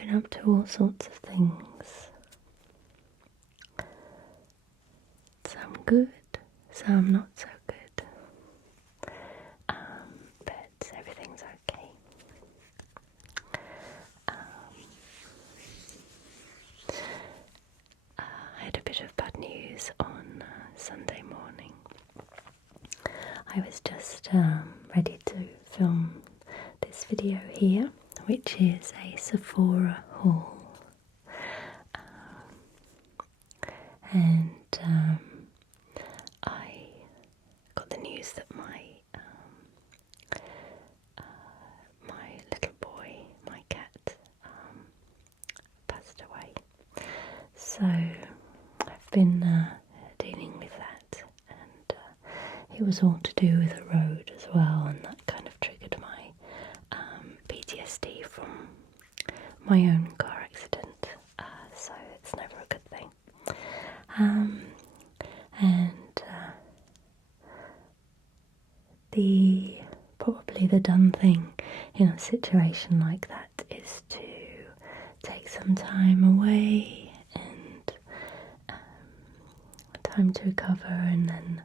been up to all sorts of things. Some good, some not so good. But everything's okay. I had a bit of bad news on Sunday morning. I was just ready to film this video here, which is a Sephora haul. And I got the news that my little boy, my cat, passed away. So I've been dealing with that, and it was all to do with the road as well, and that kind of triggered my PTSD from my own car accident. So it's never a good thing. Probably the done thing in a situation like that is to take some time away and time to recover, and then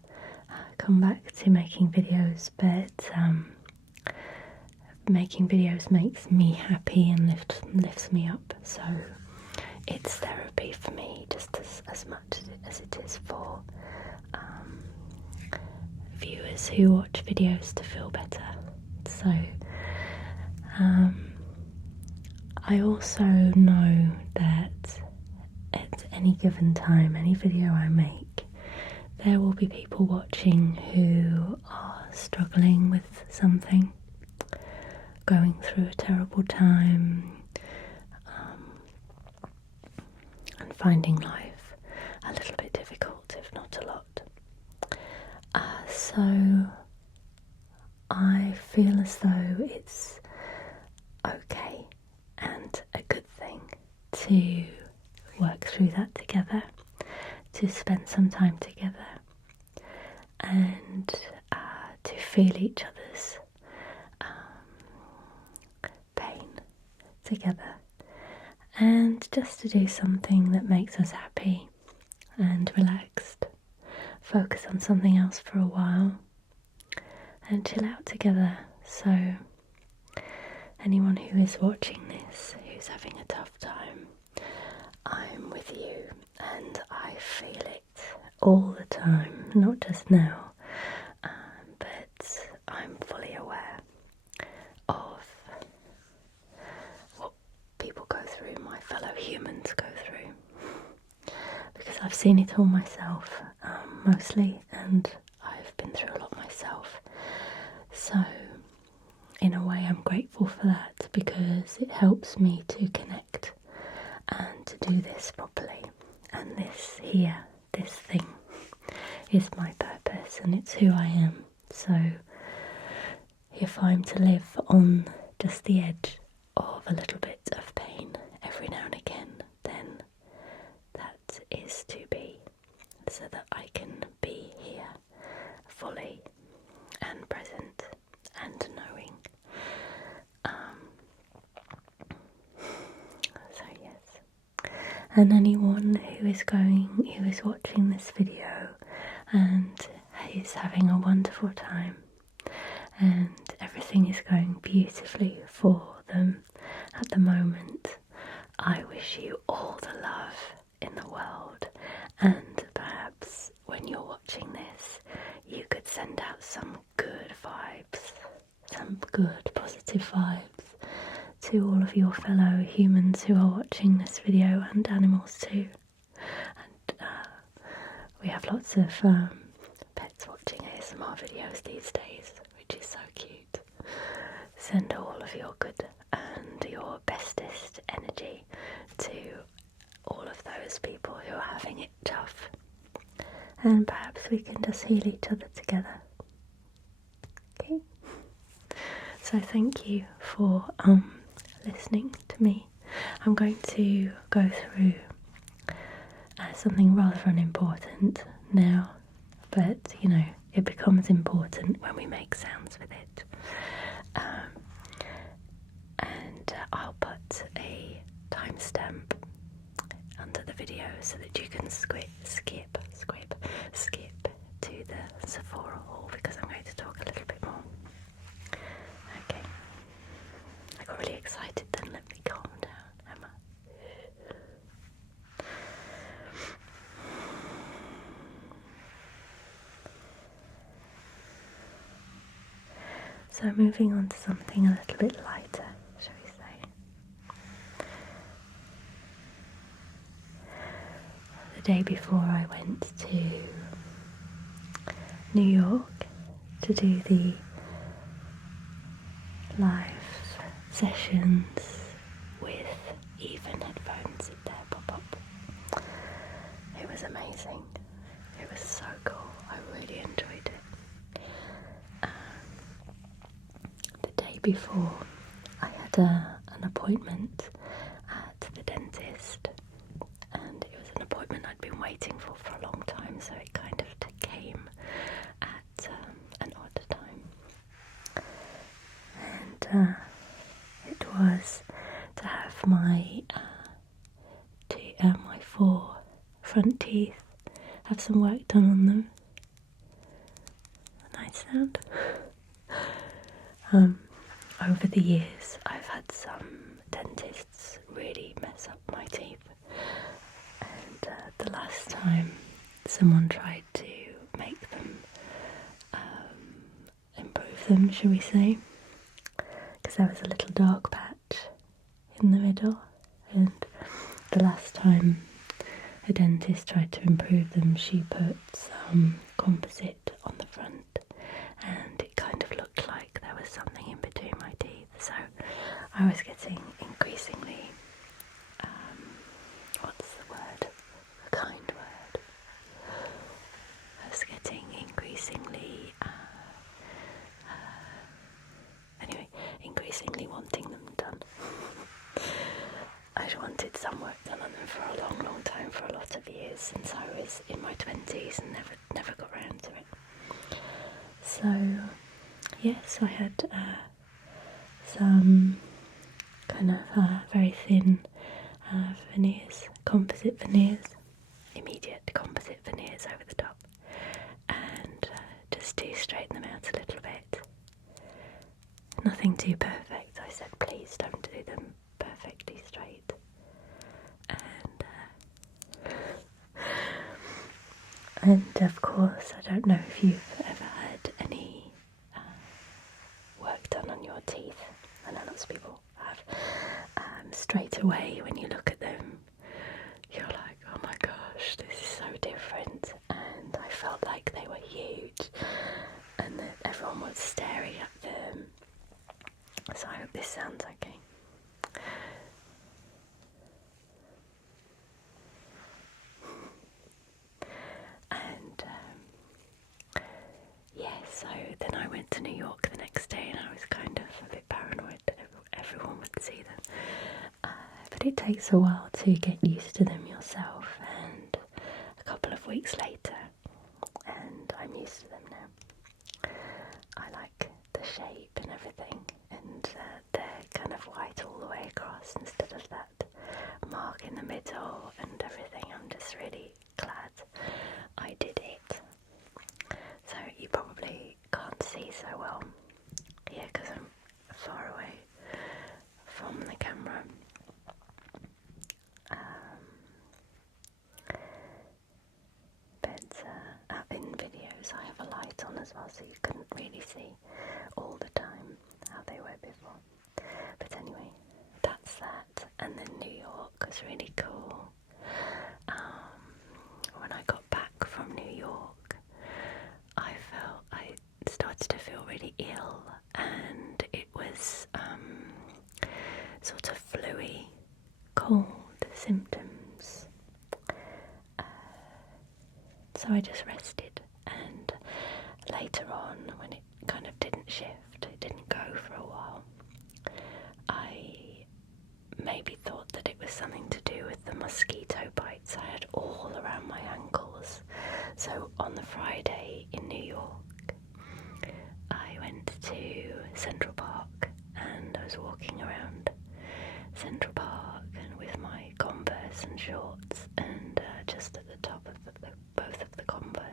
come back to making videos. But making videos makes me happy and lifts me up, so it's therapy for me just as much as it is for viewers who watch videos to feel better. So I also know that at any given time, any video I make, there will be people watching who are struggling with something, going through a terrible time, and finding life a little bit difficult, if not a lot. So I feel as though it's okay and a good thing to work through that together, to spend some time together, and to feel each other's pain together, and just to do something that makes us happy and relaxed, focus on something else for a while, and chill out together. So anyone who is watching this who's having a tough time, I'm with you, and I feel it all the time, not just now, but I'm fully aware of what people go through, my fellow humans go through, because I've seen it all myself, mostly, and I've been through a lot myself. So in a way I'm grateful for that, because it helps me to connect and to do this properly. And this thing is my purpose, and it's who I am. So if I'm to live on just the edge of a little bit of pain every now and again, then that is to be, so that I can be here fully and present and knowing. So yes, and anyone who is watching this video and is having a wonderful time and everything is going beautifully for them at the moment, I wish you all the love in the world, and perhaps when you're watching this you could send out some good vibes, some good positive vibes to all of your fellow humans who are watching this video, and animals too. And we have lots of pets watching ASMR videos these days, which is so cute. Send all of your good and your bestest energy to all of those people who are having it tough, and perhaps we can just heal each other together. Okay, so thank you for listening to me. I'm going to go through something rather unimportant now, but you know, it becomes important when we make sounds with it. And I'll put a timestamp under the video so that you can skip to the Sephora haul, because I'm going to talk a little bit more. Okay, I got really excited then, let me calm down, Emma. So moving on to something a little bit lighter, shall we say. The day before I went to New York to do the live sessions with even headphones at their pop-up. It was amazing. It was so cool. I really enjoyed it. The day before, I had an appointment at the dentist, and it was an appointment I'd been waiting for a long time, so it kind of came at an odd time. And it was to have my my 4 front teeth, have some work done on them. A nice sound. Over the years, I've had some dentists really mess up my teeth, and the last time someone tried to make them improve them, shall we say, because there was a little dark patch in the middle, and the last time a dentist tried to improve them, she put some composite on the front, and it kind of looked like there was something in between my teeth, so I was getting increasingly, what's the word? A kind word. I was getting increasingly, increasingly wanting them done. I'd wanted some work done on them for a long time, for a lot of years, since I was in my 20s, and never got round to it. So, yes, I had some kind of very thin veneers, composite veneers, immediate composite veneers over the top, and just to straighten them out a little bit. Nothing too perfect. I said, please don't do them perfectly straight. And of course, I don't know if you've ever had any work done on your teeth. I know lots of people have. Straight away, when you look at them, you're like, oh my gosh, this is so different. And I felt like they were huge, and that everyone was staring at them. So I hope this sounds okay. And so then I went to New York the next day, and I was kind of a bit paranoid that everyone would see them. But it takes a while to get used to them yourself, and a couple of weeks later, and I'm used to them now. I like the shape and everything, and they're kind of white all the way across instead of that mark in the middle and everything. I'm just really glad I did it. So you probably can't see so well here because I'm far away from the camera. But in videos I have a light on as well, so you couldn't really see all the time how they were before. But anyway, that's that. And then New York was really cool. When I got back from New York, I started to feel really ill, and it was sort of flu-y, cold symptoms. So I just rested, and later on, when it kind of didn't shift, it didn't go for a while, I maybe thought that it was something to do with the mosquito bites I had all around my ankles. So on the Friday in New York, I went to Central Park, and I was walking around Central Park and with my shorts, and just at the top of both of the Converse,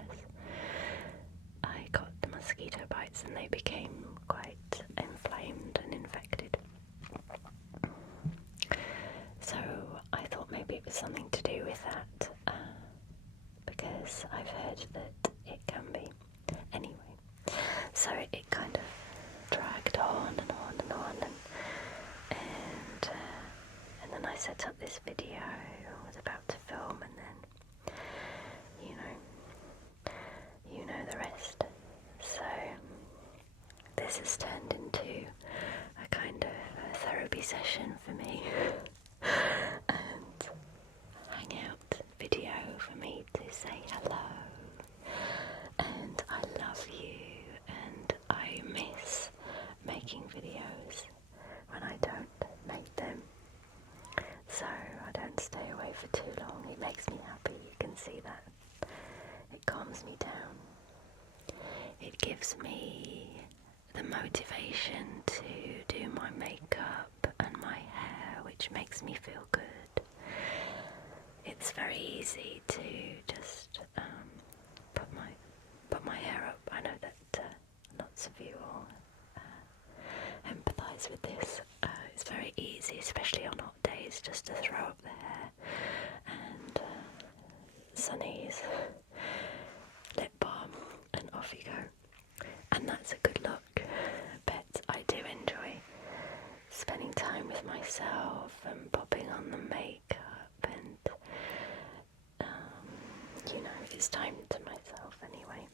I got the mosquito bites and they became quite inflamed and infected. So I thought maybe it was something to do with that, because I've heard that it can be. Anyway, so it kind of dragged on and on and on, and then I set up this video. I was about to film, and then you know the rest. So this has turned into a kind of a therapy session for me, and hangout video for me to say hello, and I love you, and I miss making videos when I don't make them, so I don't stay away for too long. It makes me happy, you can see that. It calms me down. It gives me the motivation to do my makeup and my hair, which makes me feel good. It's very easy to just put my hair up. I know that lots of you will empathise with this. It's very easy, especially on hot days, just to throw up the hair and sunnies, lip balm, and off you go. And that's a good look, but I do enjoy spending time with myself and popping on the makeup, and it's time to myself anyway.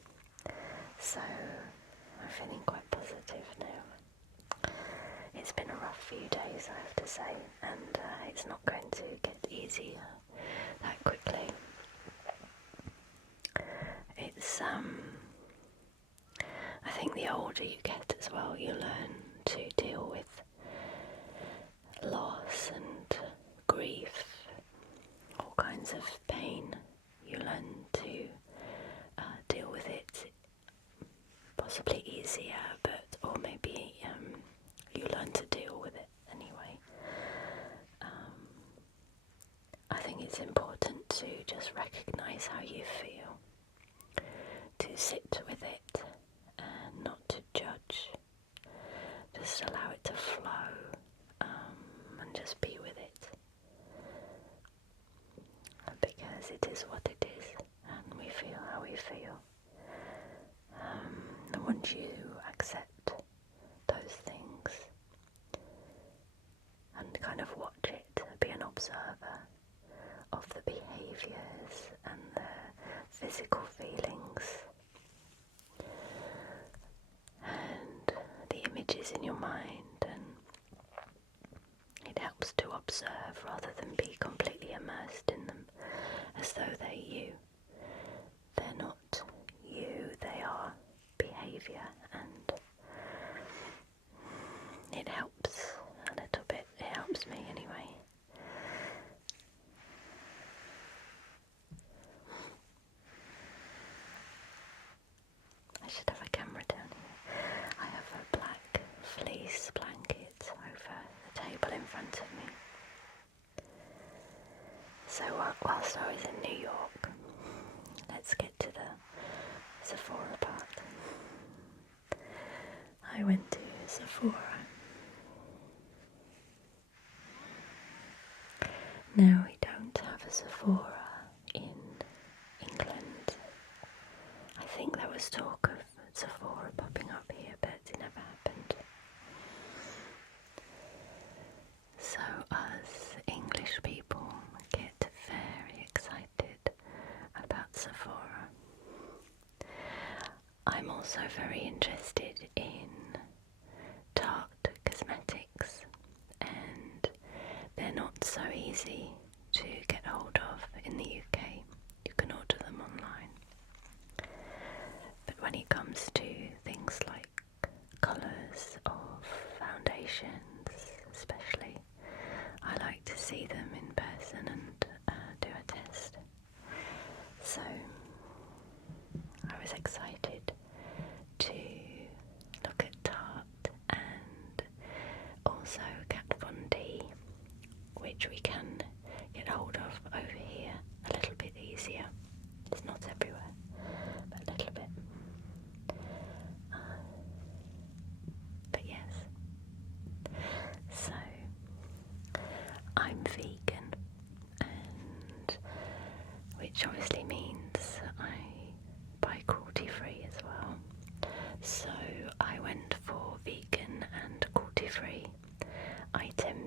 So I'm feeling quite positive now. It's been a rough few days, I have to say, and it's not going to get easier that quickly. It's I think the older you get as well, you learn to deal with loss and grief, all kinds of pain. You learn to deal with it possibly easier, or maybe you learn to deal with it anyway. I think it's important to just recognise how you feel, to sit with it and not to judge, just allow it to flow, and just be with it, because it is what it is, and we feel how we feel. And once you accept those things and kind of watch it, be an observer of the behaviours and the physical feelings and the images in your mind, and it helps to observe rather than be completely immersed in them as though they're you. They're not you, they are behaviour, and it helps a little bit. It helps me anyway. I should have a camera down here. I have a black fleece blanket over the table in front of me. So whilst I was in New York, let's get to the Sephora part. I went to Sephora. Now, we don't have a Sephora in England. I think there was talk of Sephora popping up here, but it never happened. So us English people get very excited about Sephora. I'm also very interested in Tarte cosmetics, and they're not so easy to get hold of in the UK. You can order them online. But when it comes to things like colours of foundations especially, I like to see them in person and do a test. So I was excited to look at Tarte and also Kat Von D, which we can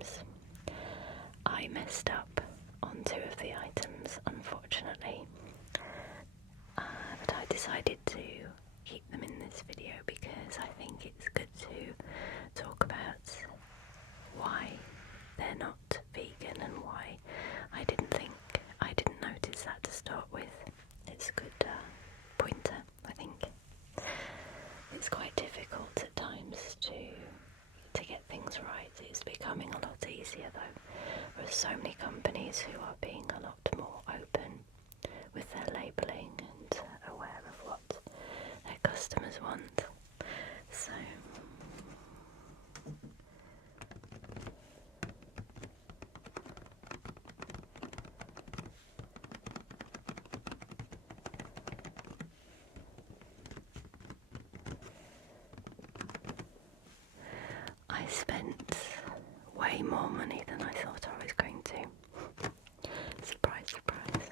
items. I messed up on 2 of the items, unfortunately, but I decided to keep them in this video because I think it's good to talk about why they're not vegan and why I didn't notice that to start with. It's a good pointer, I think. It's quite difficult at times to get things right. It's becoming a lot easier though. There's so many companies who are being a lot more open with their labelling and aware of what their customers want. So I spent way more money than I thought I was going to. Surprise, surprise.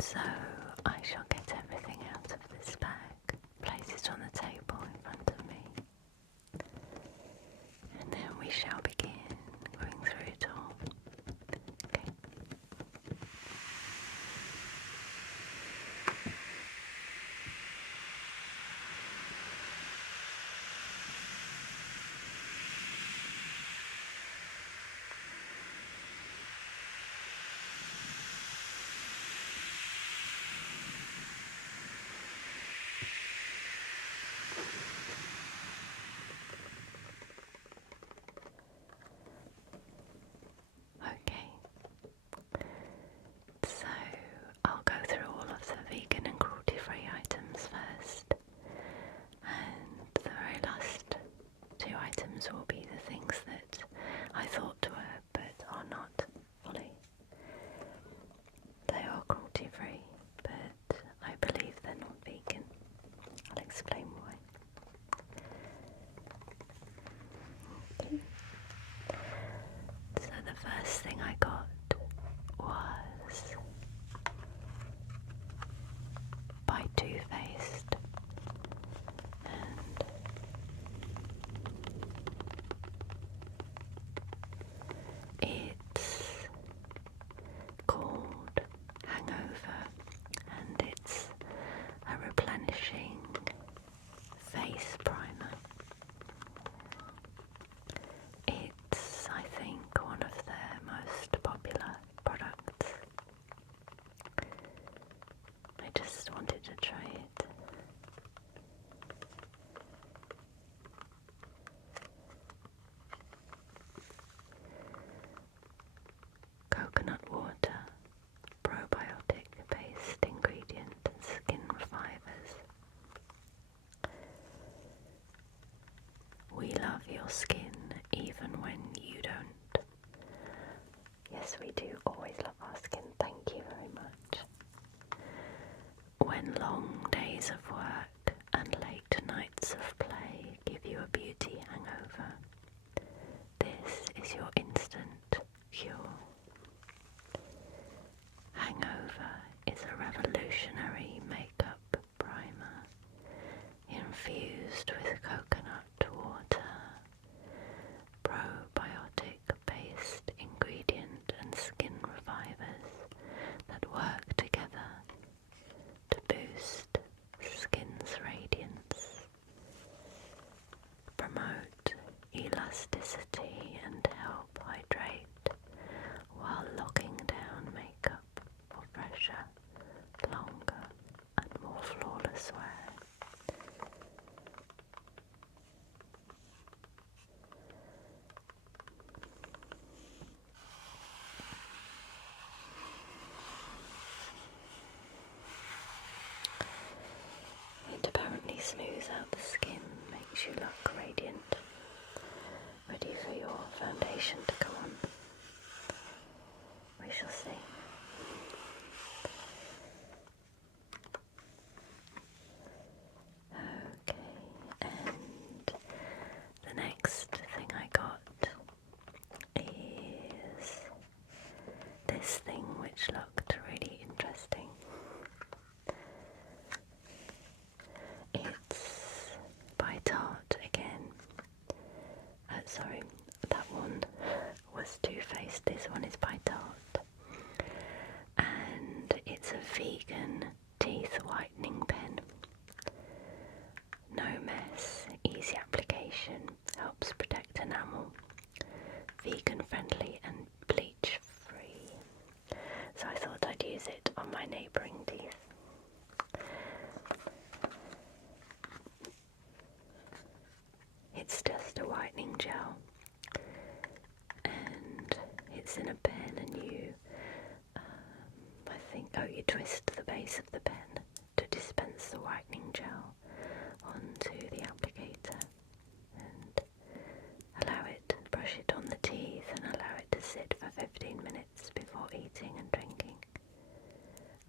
So I shall get everything out of this bag, place it on the table in front of me, and then we shall begin going through it all. Okay. Okay, so I'll go through all of the vegan and cruelty-free items first, and the very last 2 items will be the things that I thought were but are not fully. They are cruelty-free, but I believe they're not vegan. I'll explain why. Okay. So the first thing I got was by Too Faced, and it's called Hangover, and it's a replenishing face primer. It's, I think, one of their most popular products. I just wanted to try it. Coconut water, probiotic-based ingredient and skin revivers. We love your skin even when you don't. Yes, we do always love our skin, thank you very much. When long days of work and late nights of play give you a beauty hangover, this is your instant cure. Hangover is a revolutionary makeup primer infused with coconut water, probiotic-based ingredient and skin revivers that work together to boost skin's radiance, promote elasticity and help hydrate while locking down makeup for fresher, longer and more flawless wear. It apparently smooths out the skin, makes you look radiant, ready for your foundation to come on. We shall see. next thing I got is this thing which looked really interesting. It's by Tarte again. Sorry, that one was Too Faced. This one is by Tarte. And it's a vegan teeth whitening pen. No mess, easy application, helps protect enamel, vegan friendly and bleach free. So I thought I'd use it on my neighbouring teeth. It's just a whitening gel, and it's in a pen, and you you twist the base of the pen to dispense the whitening gel onto the applicator and brush it on the teeth and allow it to sit for 15 minutes before eating and drinking,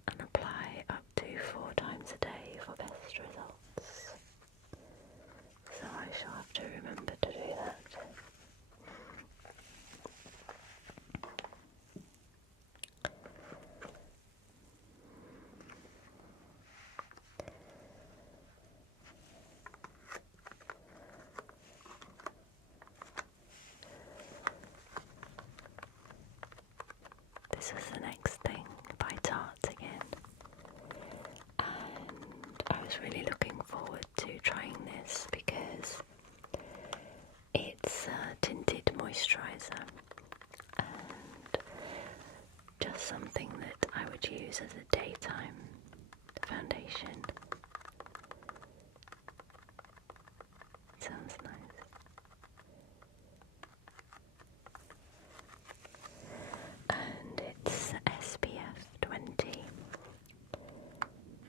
and apply up to 4 times a day for best results. So I shall have to remember to do that. This was the next thing by Tarte again, and I was really looking forward to trying this because it's a tinted moisturiser and just something that I would use as a daytime foundation. Sounds nice. And it's SPF 20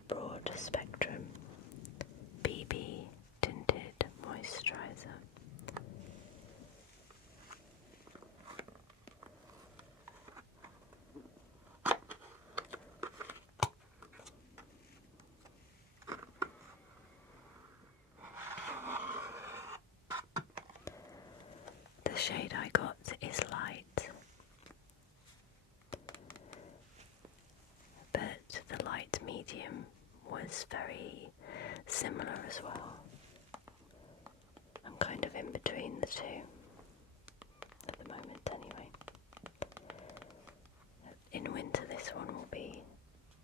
Broad Spectrum BB Tinted Moisturiser. The shade I got is light, but the light medium was very similar as well. I'm kind of in between the two at the moment anyway. In winter this one will be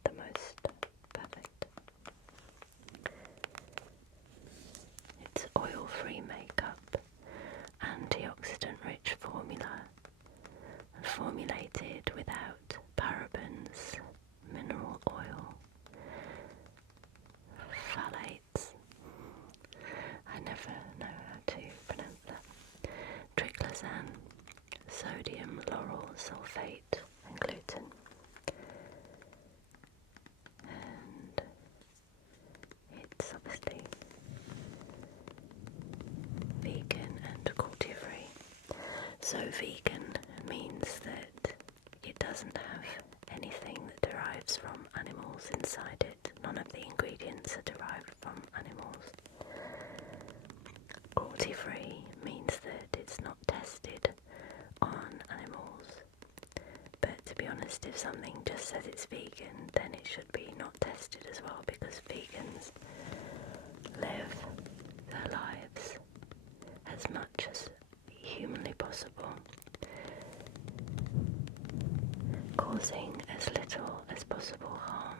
the most perfect. It's oil-free makeup, antioxidant-rich formula, and formulated without parabens, mineral oil, phthalates, I never know how to pronounce that, triclosan, sodium lauryl sulfate and gluten. And it's obviously vegan and cruelty free. So vegan means that it doesn't have anything that derives from animals inside it. None of the ingredients are derived from animals. Cruelty free means that it's not tested on animals. But to be honest, if something just says it's vegan, then it should be not tested as well, because vegans live their lives as much as humanly possible, causing as little as possible harm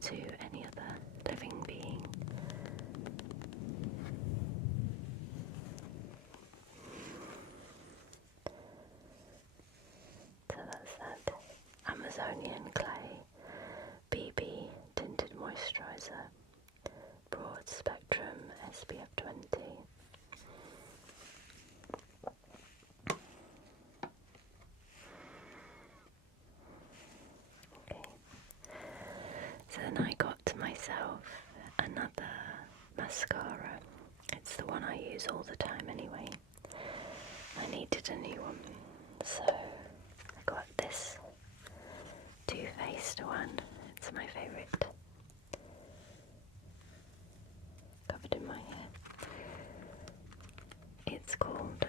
to any other living being. So that's that Amazonian Clay BB Tinted Moisturiser, Broad Spectrum SPF 20. Okay, so then I got myself another mascara. It's the one I use all the time anyway. I needed a new one, so I got this Too Faced one. It's my favourite. Covered in my hair. It's called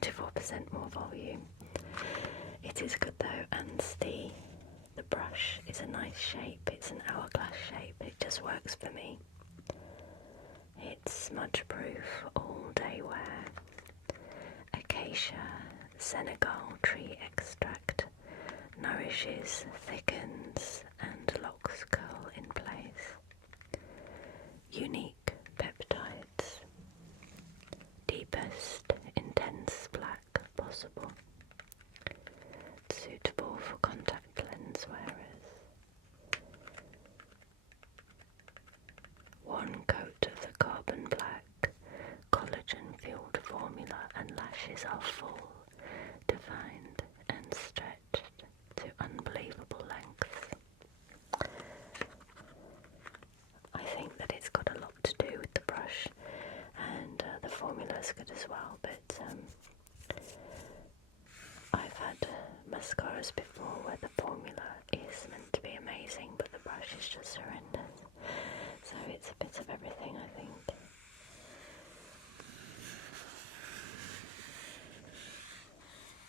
44% more volume. It is good though, and the brush is a nice shape. It's an hourglass shape. It just works for me. It's smudge proof, all day wear. Acacia Senegal tree extract nourishes, thickens and locks curl in place. Unique peptides. Deepest intense black possible. Suitable for contact lens wearers. One coat of the carbon black collagen-filled formula and lashes are full, defined and stretched to unbelievable lengths. I think that it's got a lot to do with the brush, and the formula is good as well, but I've had mascaras before where the formula is meant to be amazing but the brush is just horrendous. So it's a bit of everything, I think.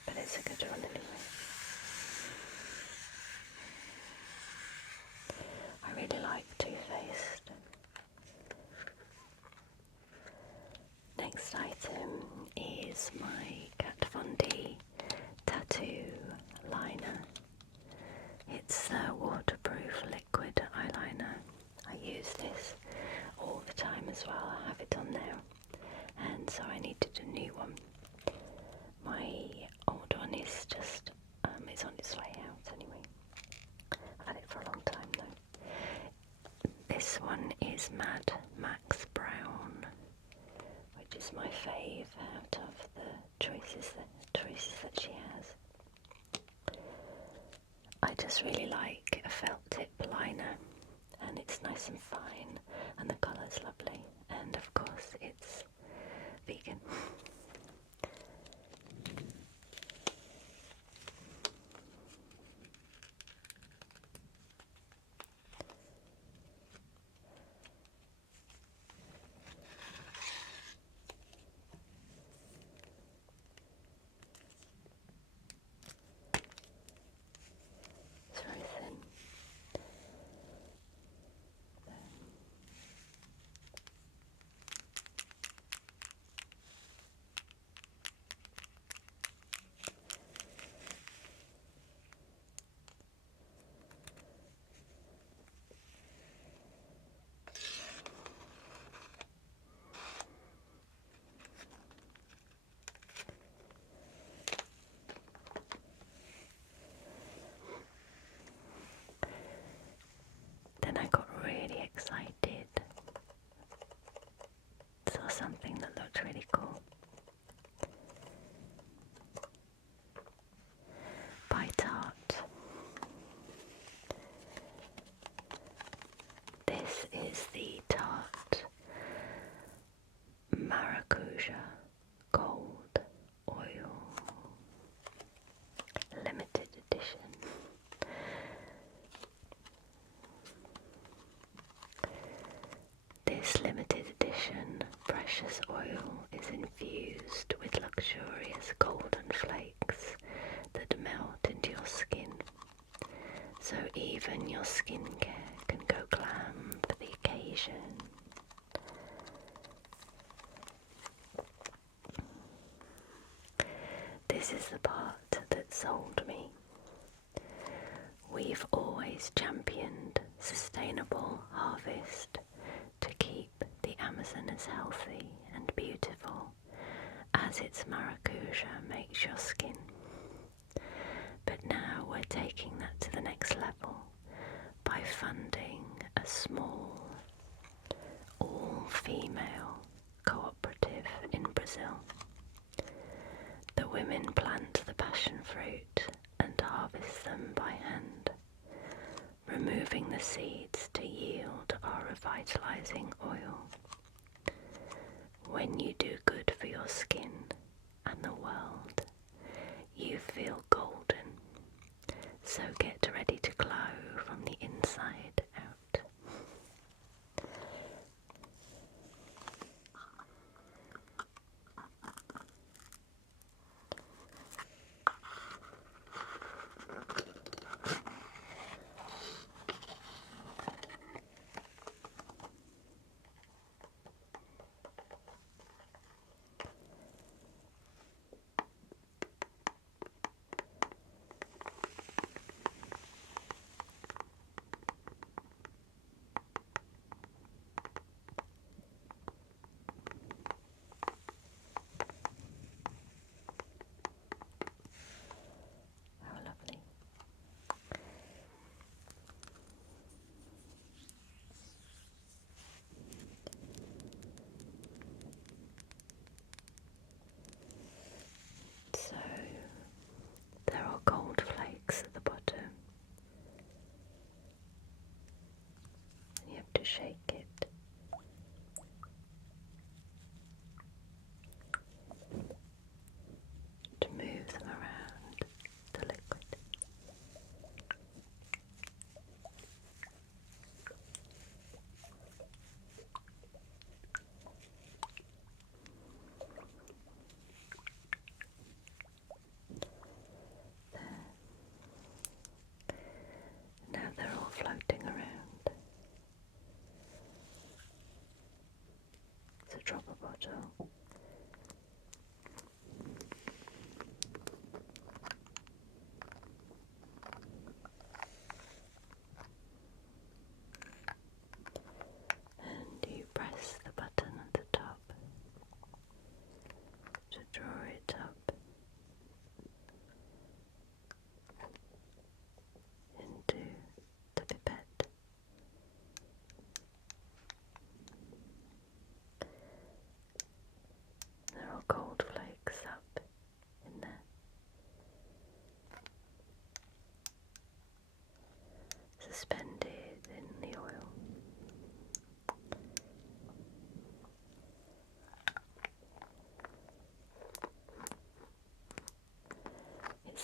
But it's a good one anyway. I really like Too Faced. Next item is my Kat Von D tattoo liner. It's a waterproof liquid eyeliner. I use this all the time as well. I have it on now, and so I needed a new one. My old one is just it's on its way out anyway. I've had it for a long time though. This one is Mad Max Brown, which is my fave out of the choices that she has. I just really like a felt tip liner, and it's nice and fine, and the colour's lovely, and of course it's vegan. It's very thin. Then I got really excited. Saw something that looked really cool. By Tarte. This is the Tarte Maracuja Gold Oil Limited Edition. This limited edition precious oil is infused with luxurious golden flakes that melt into your skin, so even your skincare can go glam for the occasion. This is the part that sold me. We've always championed sustainable harvest to keep the Amazon as healthy and beautiful as its maracuja makes your skin. But now we're taking that to the next level by funding a small, all-female cooperative in Brazil. The women plant the passion fruit and harvest them by hand, removing the seeds to yield our revitalizing oil. When you do good for your skin and the world, you feel golden. So get ready to glow from the inside out.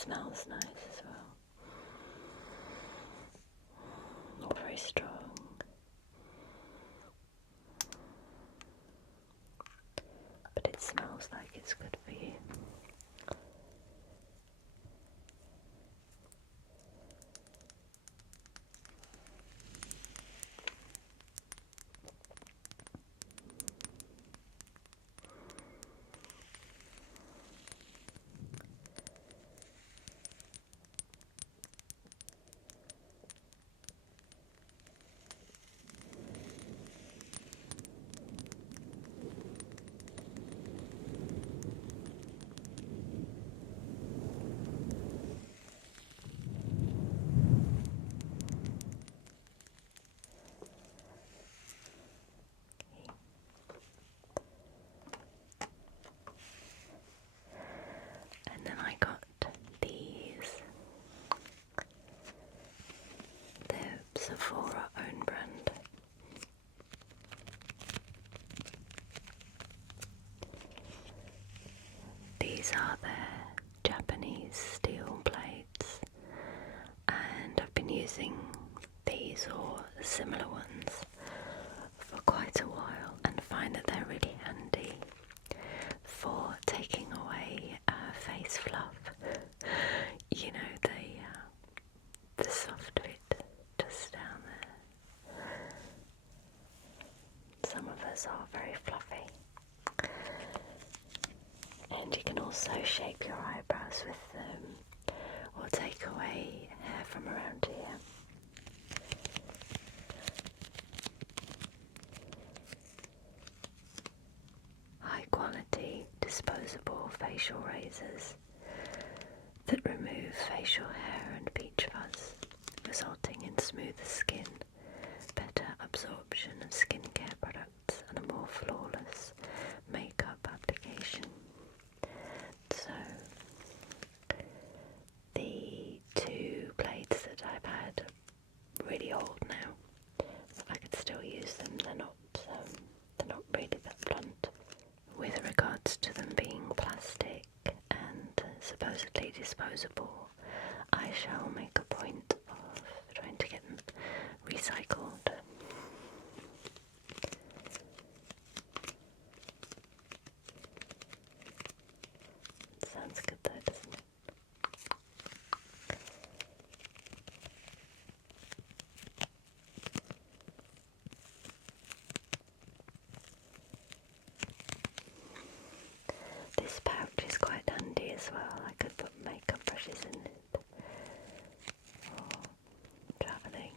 smells nice as well. Not very strong. But it smells like it's good for you. And then I got these. They're Sephora own brand. These are their Japanese steel plates, and I've been using these or similar ones for quite a while and find that they're really handy for taking away face fluff. You know, the soft bit just down there. Some of us are very fluffy. And you can also shape your eyebrows with them or take away hair from around here. High quality disposable facial razors that remove facial hair and peach fuzz, resulting in smoother skin, better absorption of skincare products and a more flawless makeup application. So the two blades that I've had are really old now. I could still use them. They're not really that blunt. With regards to them being plastic and supposedly disposable, I shall make a point of trying to get them recycled. Sounds good though, doesn't it? This pouch is quite handy as well. I could put makeup brushes in it for travelling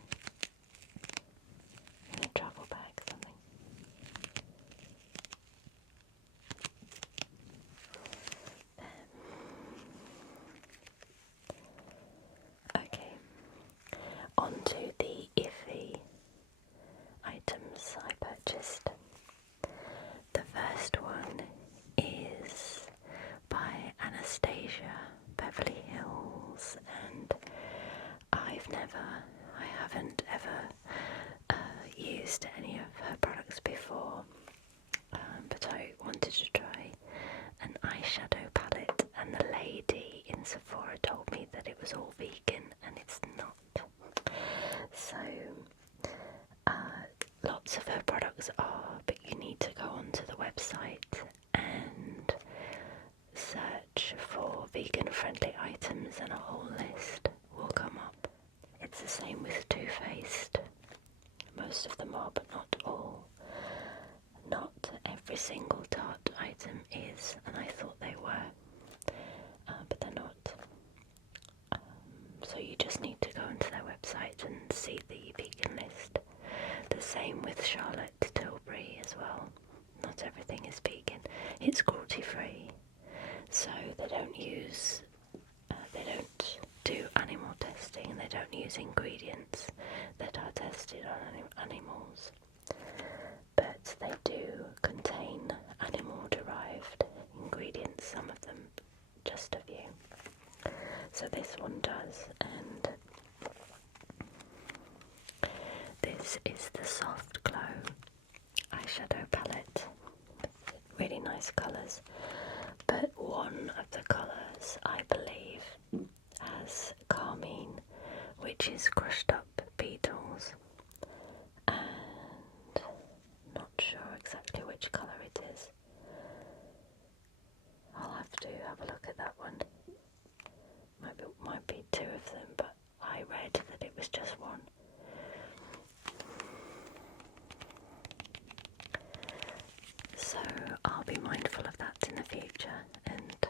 in a travel bag or something. Okay, on to the iffy items I purchased. The first one is by Anastasia, Beverly Hills, and I haven't ever used any of her products before, but I wanted to try an eyeshadow palette, and the lady in Sephora told me that it was all vegan, and it's not. So lots of her products are, but you need to go onto the website and search for vegan friendly items and a whole list will come up. It's the same with Too Faced. Most of them are, but not all. Not every single Tarte item is, and I thought they were, but they're not. So you just need to go onto their website and see the vegan list. The same with Charlotte Tilbury as well. Not everything is vegan. It's cruelty free, so they don't do animal testing, and they don't use ingredients that are tested on animals. But they do contain animal-derived ingredients, some of them, just a few. So this one does, and this is the Soft Glow eyeshadow palette. Really nice colours, but one of the colours, I believe, which is Crushed Up Beetles, and not sure exactly which colour it is. I'll have to have a look at that one. Might be two of them, but I read that it was just one. So I'll be mindful of that in the future. And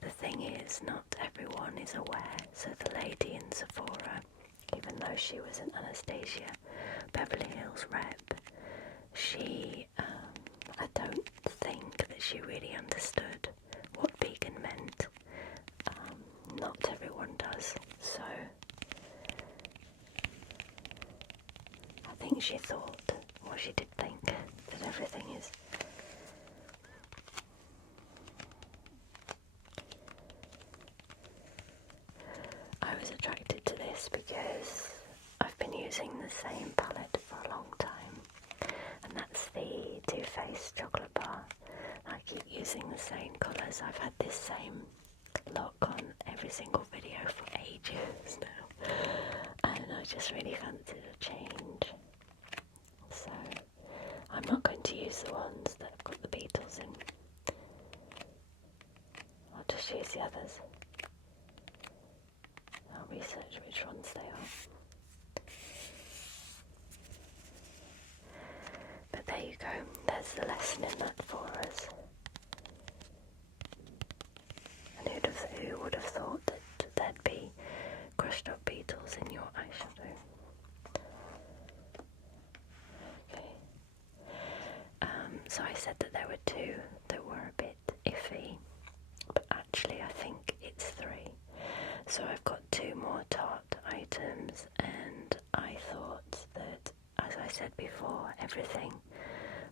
the thing is, not everyone is aware. So the lady in Sephora, even though she was an Anastasia Beverly Hills rep, she, I don't think that she really understood what vegan meant. Not everyone does, so I think she thought, or she did think, that everything is. I was attracted to this because I've been using the same palette for a long time, and that's the Too Faced chocolate bar. I keep using the same colours. I've had this same look on every single video for ages now, and I just really fancied a change. So I'm not going to use the ones that have got the Beatles in. I'll just use the others. I'll research which ones they are. But there you go, there's the lesson in that for us. And who would have thought that there'd be Crushed Up Beetles in your eyeshadow? Okay. So I said that there were two that were a bit iffy, but actually I think it's three. So I've got two more Tarte items, and I thought that, as I said before, everything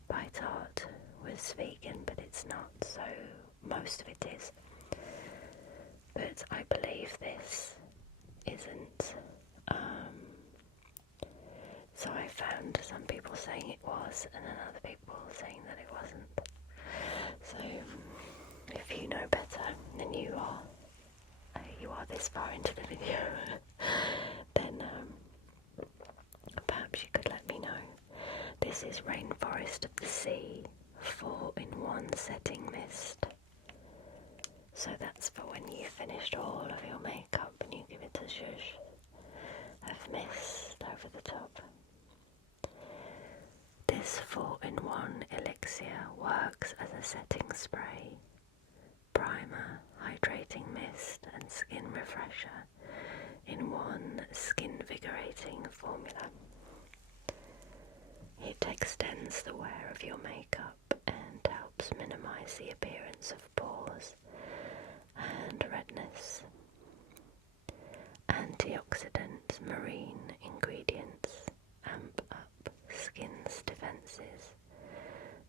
by Tarte was vegan, but it's not, so most of it is. But I believe this isn't. So I found some people saying it was, and then other people saying that it wasn't. So if you know better than you are this far into the video, then perhaps you could let me know. This is Rainforest of the Sea 4-in-1 Setting Mist. So that's for when you've finished all of your makeup and you give it a zhuzh of mist over the top. This 4-in-1 elixir works as a setting spray, primer, hydrating mist and skin refresher in one skin-vigorating formula. It extends the wear of your makeup and helps minimise the appearance of pores and redness. Antioxidants, marine ingredients amp up skin's defences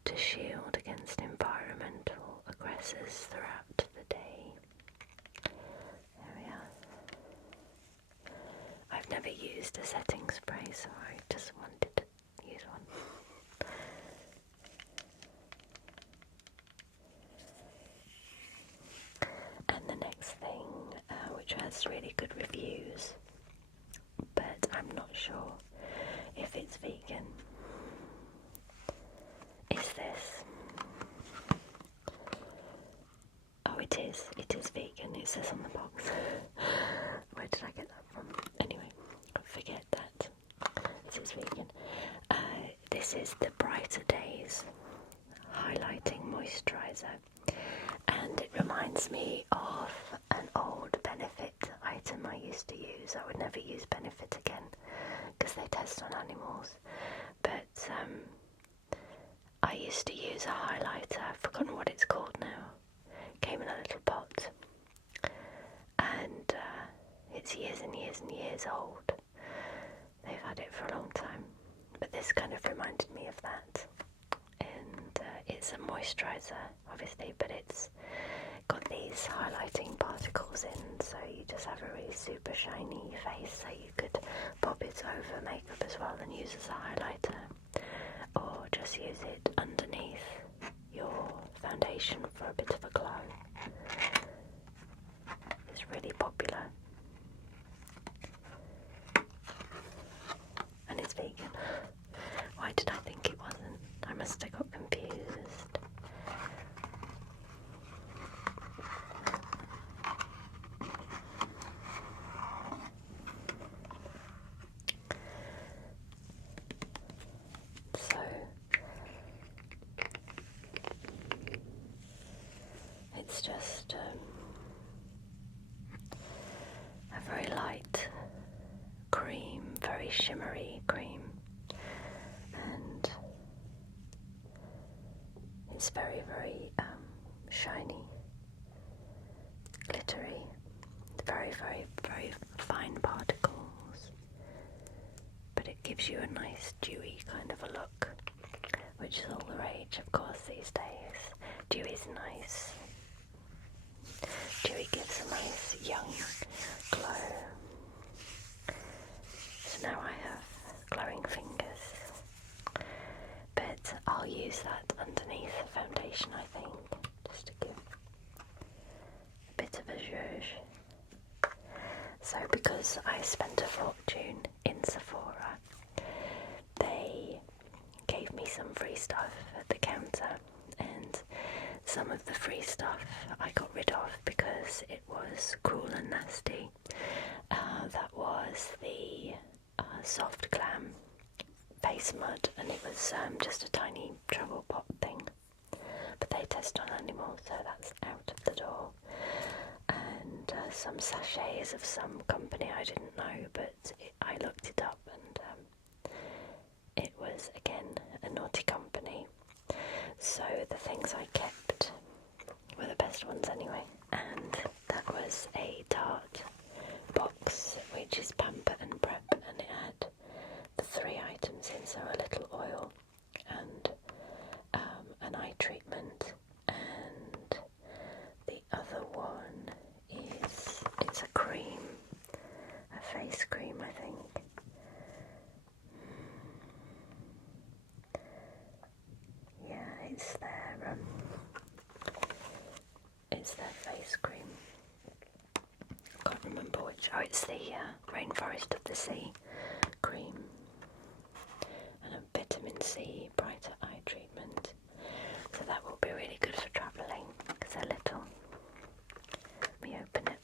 to shield against environmental aggressors throughout the day. There we are. I've never used a setting spray, so I just wanted to use one. And the next thing, which has really good reviews, but I'm not sure if it's vegan, is this. Oh, it is vegan, it says on the box. Where did I get that from? Anyway, forget that. It is vegan. This is the Brighter Days Highlighting Moisturiser, and it reminds me of an old Benefit item I used to use. I would never use Benefit again because they test on animals, but I used to use a highlighter. I've forgotten what it's called now. It came in a little pot, and it's years and years and years old. They've had it for a long time, but this kind of reminded me of that. And it's a moisturiser, obviously, but it's got these highlighting particles in, so you just have a really super shiny face, so you could pop it over makeup as well and use as a highlighter, or just use it underneath your foundation for a bit of a glow. It's really popular. very shimmery cream, and it's very, very shiny, glittery, very, very, very fine particles, but it gives you a nice dewy kind of a look, which is all the rage, of course, these days. Dewy's nice. Dewy gives a nice young glow. So now I have glowing fingers, but I'll use that underneath the foundation, I think, just to give a bit of a zhuzh. So because I spent a fortune in Sephora, they gave me some free stuff at the counter, and some of the free stuff I got rid of because it was cruel and nasty. That was the soft glam face mud, and it was just a tiny travel pot thing, but they test on animals, so that's out of the door. And some sachets of some company I didn't know, but I looked it up, and it was again a naughty company. So the things I kept were the best ones anyway, and that was a Tarte box, which is Pamper and Prep, and it had the 3 items in, so a little oil and an eye treatment, and the other one is, it's a cream, a face cream, I think. Yeah, it's their face cream. I can't remember which. Oh, it's the Rainforest of the Sea cream, and a vitamin C brighter eye treatment. So that will be really good for travelling, because they're little. Let me open it.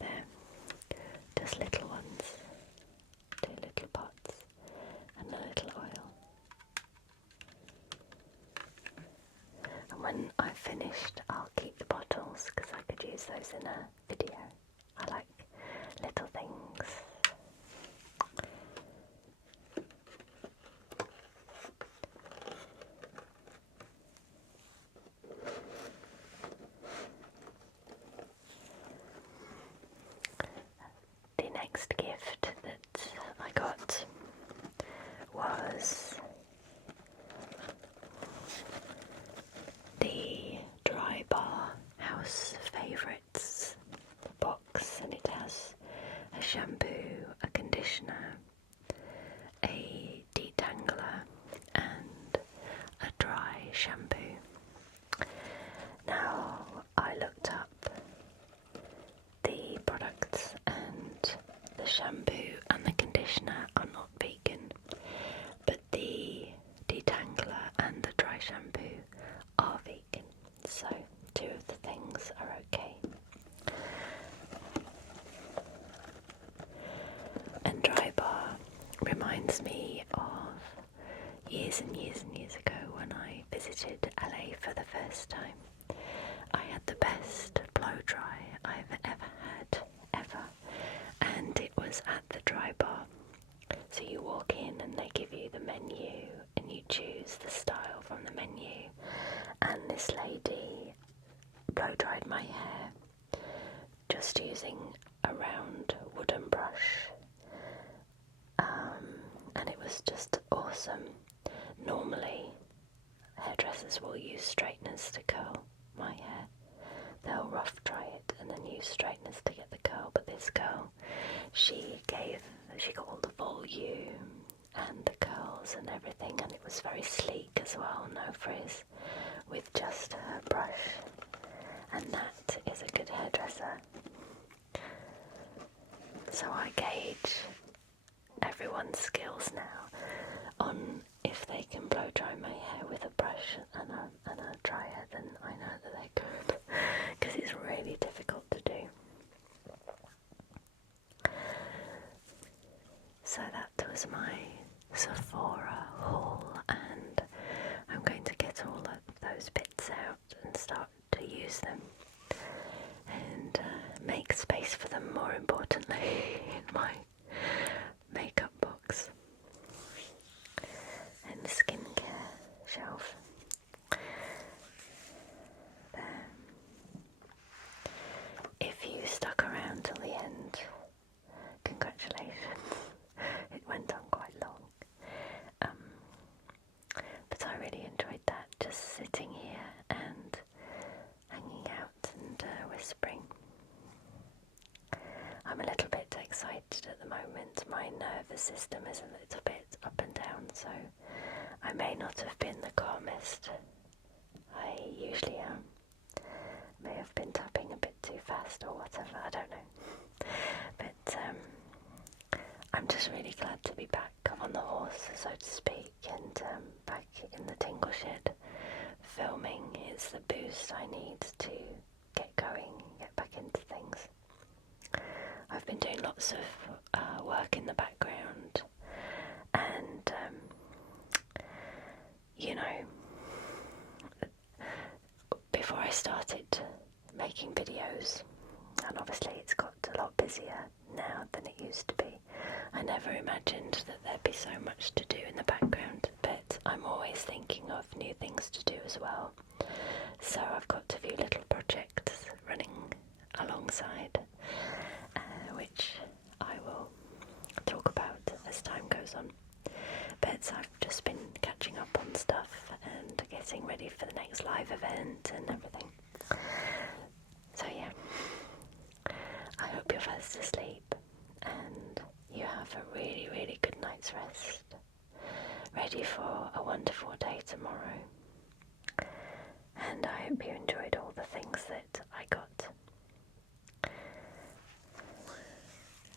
There, just little ones, 2 little pots, and a little oil. And when I've finished, I'll keep the bottles, because I could use those in a video. I like little things. The next gift that I got was the Drybar House Favourites box, and it has a shampoo, a conditioner, a detangler, and a dry shampoo. Now, I looked up the products, and the shampoo and the conditioner are not vegan, but the detangler and the dry shampoo are vegan, so 2 of the things are okay. And Drybar reminds me of years and years and years ago when I visited LA for the first time. I had the best blow dry I've ever had, ever, and it was at the Drybar. So you walk in and they give you the menu, and you choose the style from the menu, and this lady blow dried my hair just using a round wooden brush, and it was just awesome. Normally hairdressers will use straighteners to curl my hair. They'll rough dry it and then use straighteners to get the curl, but this girl, she got all the volume and the curls and everything, and it was very sleek as well, no frizz, with just her brush, and that is a good hairdresser. So I gauge everyone's skills now on if they can blow dry my hair with a brush and a dryer, then I know that they're good, because it's really difficult to do. So that was my Sephora haul, and I'm going to get all of those bits out and start to use them. space for them, more importantly, in my makeup box and skincare shelf. There. If you stuck around till the end, congratulations. It went on quite long. But I really enjoyed that, just sitting here and hanging out and whispering. I'm a little bit excited at the moment. My nervous system is a little bit up and down, so I may not have been the calmest I usually am. May have been tapping a bit too fast or whatever, I don't know. But I'm just really glad to be back on the horse, so to speak, and back in the tingle shed filming. Is the boost I need to get going, get back into things. I've been doing lots of work in the background, and you know, before I started making videos, and obviously it's got a lot busier now than it used to be, I never imagined that there'd be so much to do in the background, but I'm always thinking of new things to do as well. So I've got a few little projects running alongside, which I will talk about as time goes on. But I've just been catching up on stuff and getting ready for the next live event and everything. So yeah, I hope you're fast asleep and you have a really, really good night's rest, ready for a wonderful day tomorrow. And I hope you enjoyed all the things that I got.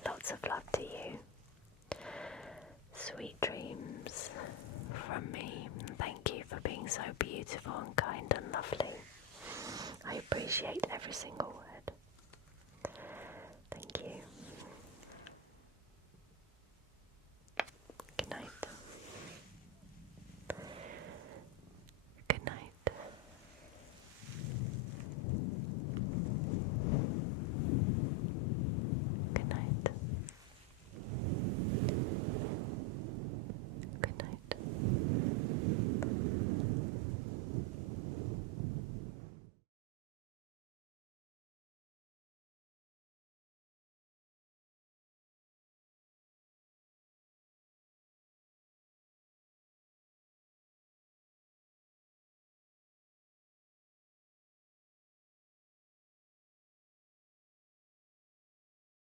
Lots of love to you. Sweet dreams from me. Thank you for being so beautiful and kind and lovely. I appreciate every single